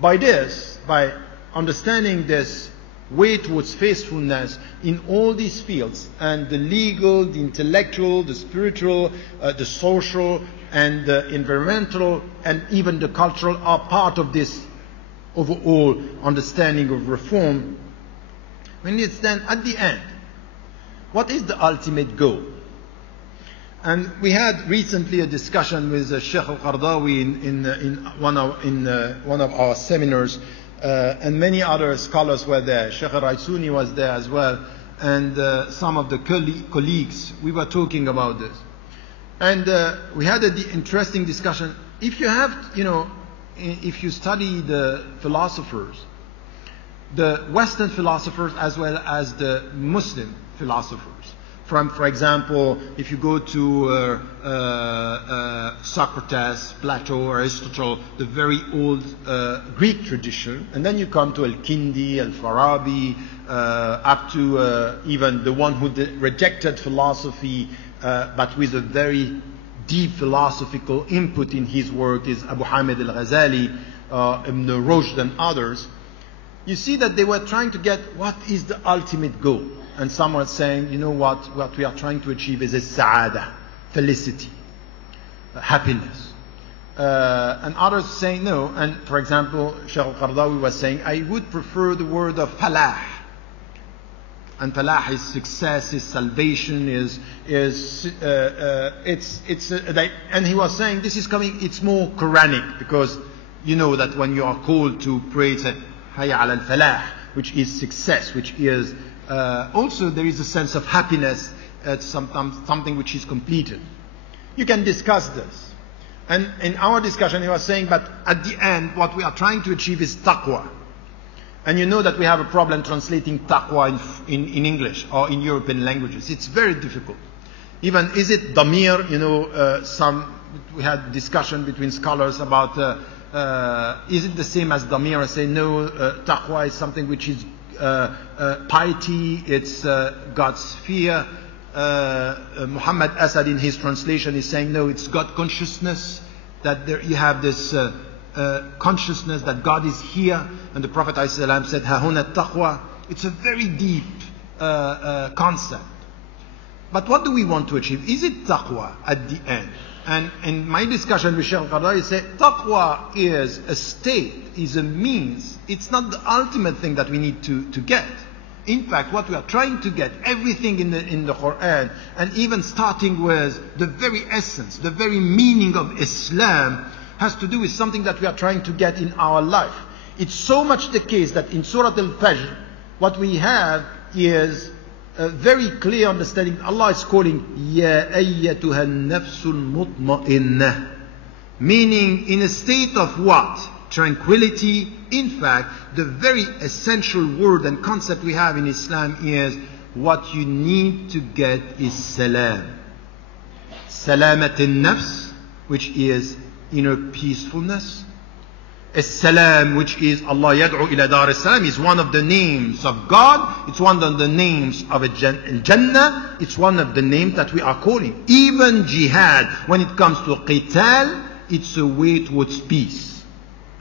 By this, by understanding this way towards faithfulness in all these fields, and the legal, the intellectual, the spiritual, the social, and the environmental, and even the cultural are part of this overall understanding of reform. When it's then at the end, what is the ultimate goal? And we had recently a discussion with Sheikh Al-Qardawi in one of our seminars, and many other scholars were there. Sheikh Al-Raisuni was there as well, and some of the colleagues. We were talking about this. And we had an interesting discussion. If you have, if you study the philosophers, the Western philosophers as well as the Muslim philosophers, for example, if you go to Socrates, Plato, Aristotle, the very old Greek tradition, and then you come to Al-Kindi, Al-Farabi, up to even the one who rejected philosophy, but with a very deep philosophical input in his work, is Abu Hamid al-Ghazali, Ibn Rushd and others. You see that they were trying to get what is the ultimate goal. And some were saying, what we are trying to achieve is a sa'ada, felicity, happiness. And others saying no. And for example, Shaykh al-Qardawi was saying, I would prefer the word of falah. And falah is success, is salvation, and he was saying this is coming, it's more Quranic, because you know that when you are called to pray, it's hayya ala al-falah, which is success, which is also there is a sense of happiness at something which is completed. You can discuss this. And in our discussion he was saying, but at the end what we are trying to achieve is taqwa. And you know that we have a problem translating taqwa in English or in European languages. It's very difficult. Even, is it damir? We had discussion between scholars about, is it the same as damir? I say, no, taqwa is something which is piety, it's God's fear. Muhammad Asad in his translation is saying, no, it's God consciousness, that there you have this consciousness that God is here. And the Prophet ﷺ said, Hahuna taqwa. It's a very deep concept. But what do we want to achieve? Is it taqwa at the end? And in my discussion with Shaykh Al-Qardawi, said taqwa is a state, is a means. It's not the ultimate thing that we need to get. In fact, what we are trying to get, everything in the Quran, and even starting with the very essence, the very meaning of Islam, has to do with something that we are trying to get in our life. It's so much the case that in Surah Al-Fajr, what we have is a very clear understanding. Allah is calling, Ya ayyatuha nafsul mutma'innah. Meaning, in a state of what? Tranquility. In fact, the very essential word and concept we have in Islam is, what you need to get is salam. Salamat al-nafs, which is inner peacefulness. As-salam, which is Allah yad'u ila dar as-salam, is one of the names of God. It's one of the names of Jannah. It's one of the names that we are calling. Even jihad, when it comes to qital, it's a way towards peace.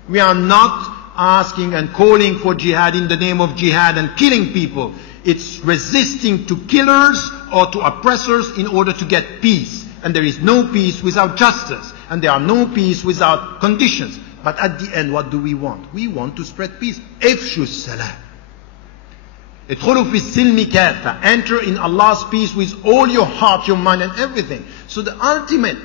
We are not asking and calling for jihad in the name of jihad and killing people. It's resisting to killers or to oppressors in order to get peace. And there is no peace without justice. And there are no peace without conditions. But at the end, what do we want? We want to spread peace. Ifshu salam. Idkhulu fi silmi kafa. Enter in Allah's peace with all your heart, your mind and everything. So the ultimate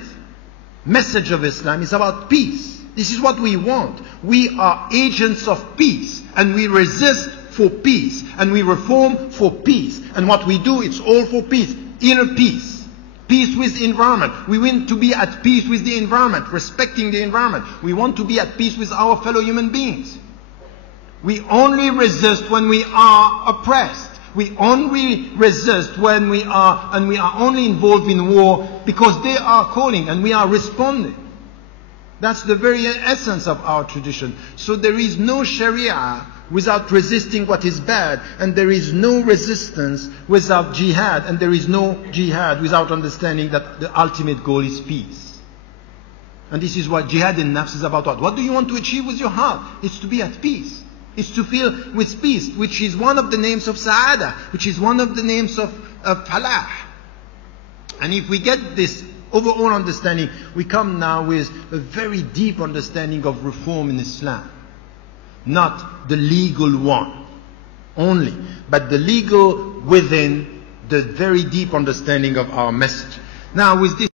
message of Islam is about peace. This is what we want. We are agents of peace. And we resist for peace. And we reform for peace. And what we do, it's all for peace. Inner peace. Peace with the environment. We want to be at peace with the environment, respecting the environment. We want to be at peace with our fellow human beings. We only resist when we are oppressed. We only resist when we are only involved in war because they are calling and we are responding. That's the very essence of our tradition. So there is no Sharia without resisting what is bad, and there is no resistance without jihad, and there is no jihad without understanding that the ultimate goal is peace. And this is what jihad in nafs is about. What do you want to achieve with your heart? It's to be at peace. It's to feel with peace, which is one of the names of sa'ada, which is one of the names of falah. And if we get this overall understanding, we come now with a very deep understanding of reform in Islam. Not the legal one only, but the legal within the very deep understanding of our message. Now with this